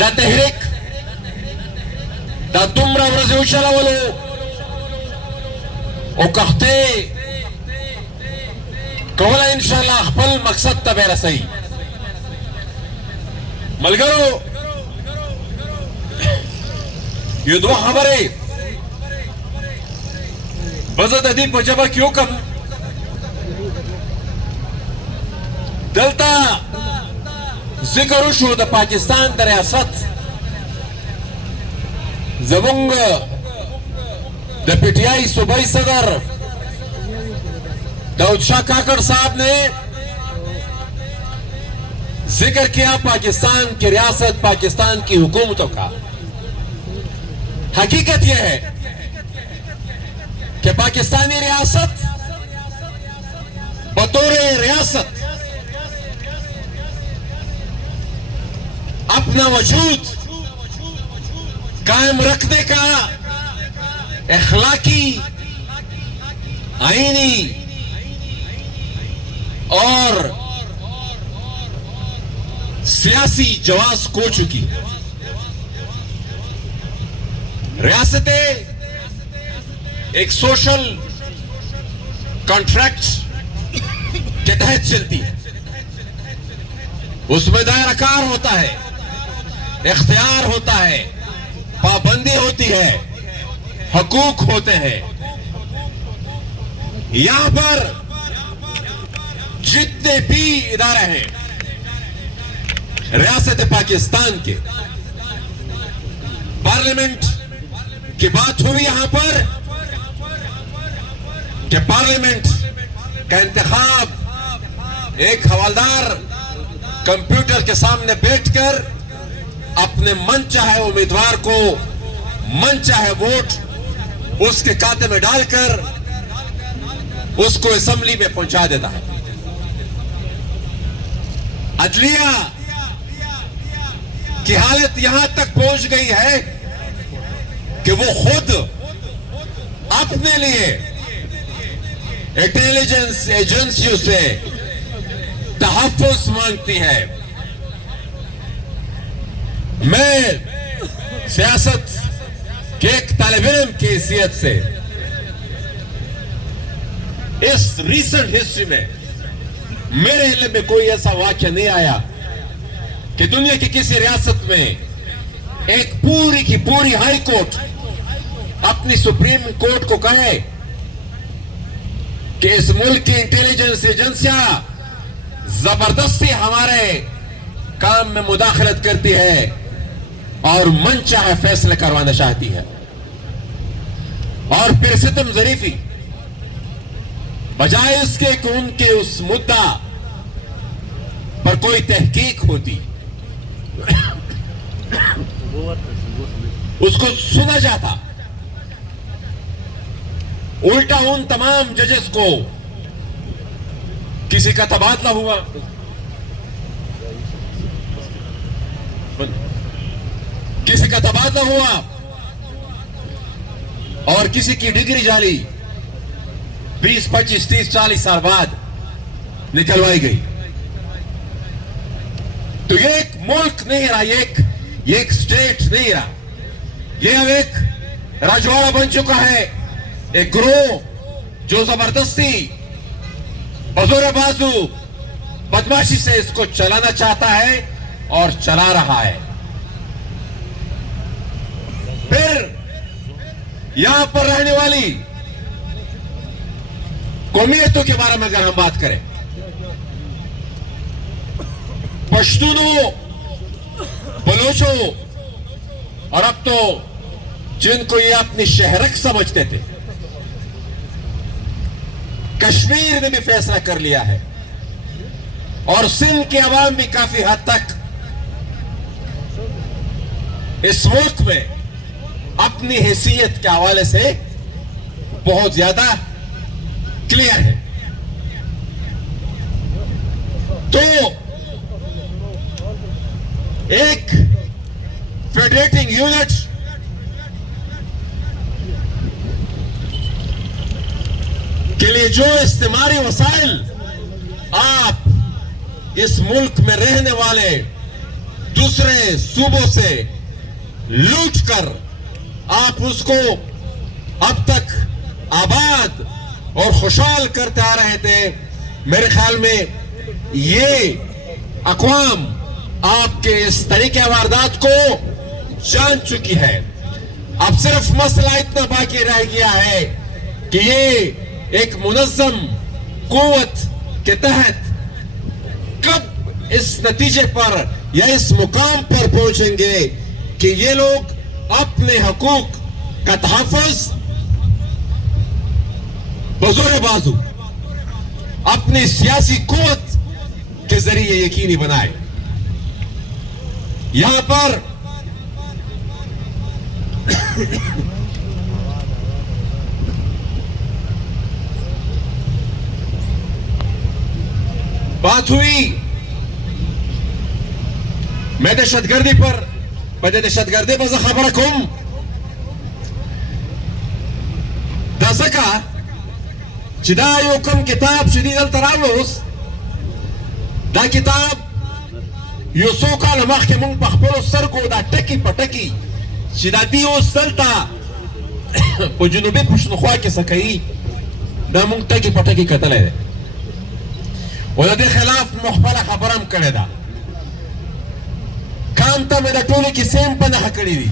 دا تحریک دا دومره ورځې وچلولو او کښتې کوله انشاءالله خپل مقصد ته به رسوي. ملګرو یو دوه خبرې به زه د دې په ژبه کې وکړم. دلته ذکر وشو د پاکستان د ریاست. زمونږ د پی ٹی آئی صوبائی صدر داؤد شاہ کاکڑ صاحب نے ذکر کیا پاکستان کی ریاست پاکستان کی حکومتوں کا. حقیقت یہ ہے کہ پاکستانی ریاست بطور ریاست اپنا وجود قائم رکھنے کا اخلاقی آئینی اور سیاسی جواز کھو چکی. ریاستیں ایک سوشل کانٹریکٹ کے تحت چلتی ہے. اس میں دائرہ کار ہوتا ہے, اختیار ہوتا ہے, پابندی ہوتی ہے, حقوق ہوتے ہیں. یہاں پر جتنے بھی ادارے ہیں ریاست پاکستان کے, پارلیمنٹ کی بات ہوئی یہاں پر کہ پارلیمنٹ کا انتخاب ایک حوالدار کمپیوٹر کے سامنے بیٹھ کر اپنے من چاہے امیدوار کو من چاہے ووٹ اس کے کھاتے میں ڈال کر اس کو اسمبلی میں پہنچا دیتا ہے. عدلیہ کی حالت یہاں تک پہنچ گئی ہے کہ وہ خود اپنے لیے انٹیلیجنس ایجنسیوں سے تحفظ مانگتی ہے. میں سیاست کے ایک طالب علم کی حیثیت سے اس ریسنٹ ہسٹری میں میرے علم میں کوئی ایسا واقعہ نہیں آیا کہ دنیا کی کسی ریاست میں ایک پوری کی پوری ہائی کورٹ اپنی سپریم کورٹ کو کہے کہ اس ملک کی انٹیلیجنس ایجنسیاں زبردستی ہمارے کام میں مداخلت کرتی ہے اور من چاہے فیصلے کروانا چاہتی ہے. اور پھر ستم ظریفی بجائے اس کے کہ ان کے اس مدعا پر کوئی تحقیق ہوتی, اس کو سنا جاتا, الٹا ان تمام ججز کو کسی کا تبادلہ ہوا, کسی کا تبادلہ ہوا اور کسی کی ڈگری جعلی 20, 25, 30, 40 سال بعد نکلوائی گئی. تو یہ ایک ملک نہیں رہا, یہ ایک سٹیٹ نہیں رہا, یہ اب ایک راجواڑہ بن چکا ہے, ایک گروہ جو زبردستی بزور بازو بدماشی سے اس کو چلانا چاہتا ہے اور چلا رہا ہے. پھر یہاں پر رہنے والی قومیتوں کے بارے میں اگر ہم بات کریں, پشتونوں, بلوچوں, اور اب تو جن کو یہ اپنی شہرک سمجھتے تھے, کشمیر نے بھی فیصلہ کر لیا ہے اور سندھ کے عوام بھی کافی حد تک اس ملک میں اپنی حیثیت کے حوالے سے بہت زیادہ کلیئر ہے. تو ایک فیڈریٹنگ یونٹ کے لیے جو استعماری وسائل آپ اس ملک میں رہنے والے دوسرے صوبوں سے لوٹ کر آپ اس کو اب تک آباد اور خوشحال کرتے آ رہے تھے. میرے خیال میں یہ اقوام آپ کے اس طریقہ واردات کو جان چکی ہے. اب صرف مسئلہ اتنا باقی رہ گیا ہے کہ یہ ایک منظم قوت کے تحت کب اس نتیجے پر یا اس مقام پر پہنچیں گے کہ یہ لوگ اپنے حقوق کا تحفظ بزور بازو اپنی سیاسی قوت کے ذریعے یقینی بنائے. یہاں پر بات ہوئی میں دہشت گردی پر دہشت گردی پر خبر کوم دا زکا چې دا یو کوم کتاب چې دلته راوړوس دا کتاب یو څو کاله مخکې موږ په خپلو سترګو دا ټکي په ټکي چې دا دې اوس دلته په جنوبي پښتونخوا کې څه کوي دا موږ ټکي په ټکي کتلی دی او د دې خلاف مو خپله خبره هم کړې ده. کام ته مې د ټولې کیسې هم په نښه کړې دي.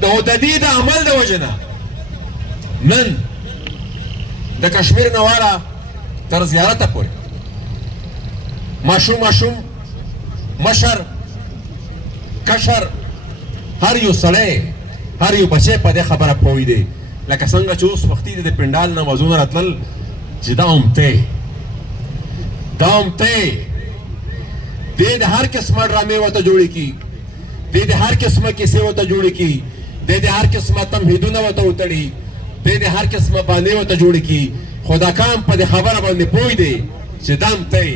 د دې د عمل د وجې نه نن د کشمیر نه واړه تر زیارته پورې ماشوم مشر کشر هر یو سړی هر یو بچی په دې خبره پوه دی لکه څنګه چې اوس وختي د پنډال نه وزونه راتلل چې دا هم دی دې د هر قسمه ډرامې ورته جوړې کي دې د هر قسمه کیسې ورته جوړې کي دې د هر قسمه تمهیدونه ورته وتړي دې د هر قسمه بانې ورته جوړې کي خو دا کام په دې خبره باندې پوه دی چې دا هم دی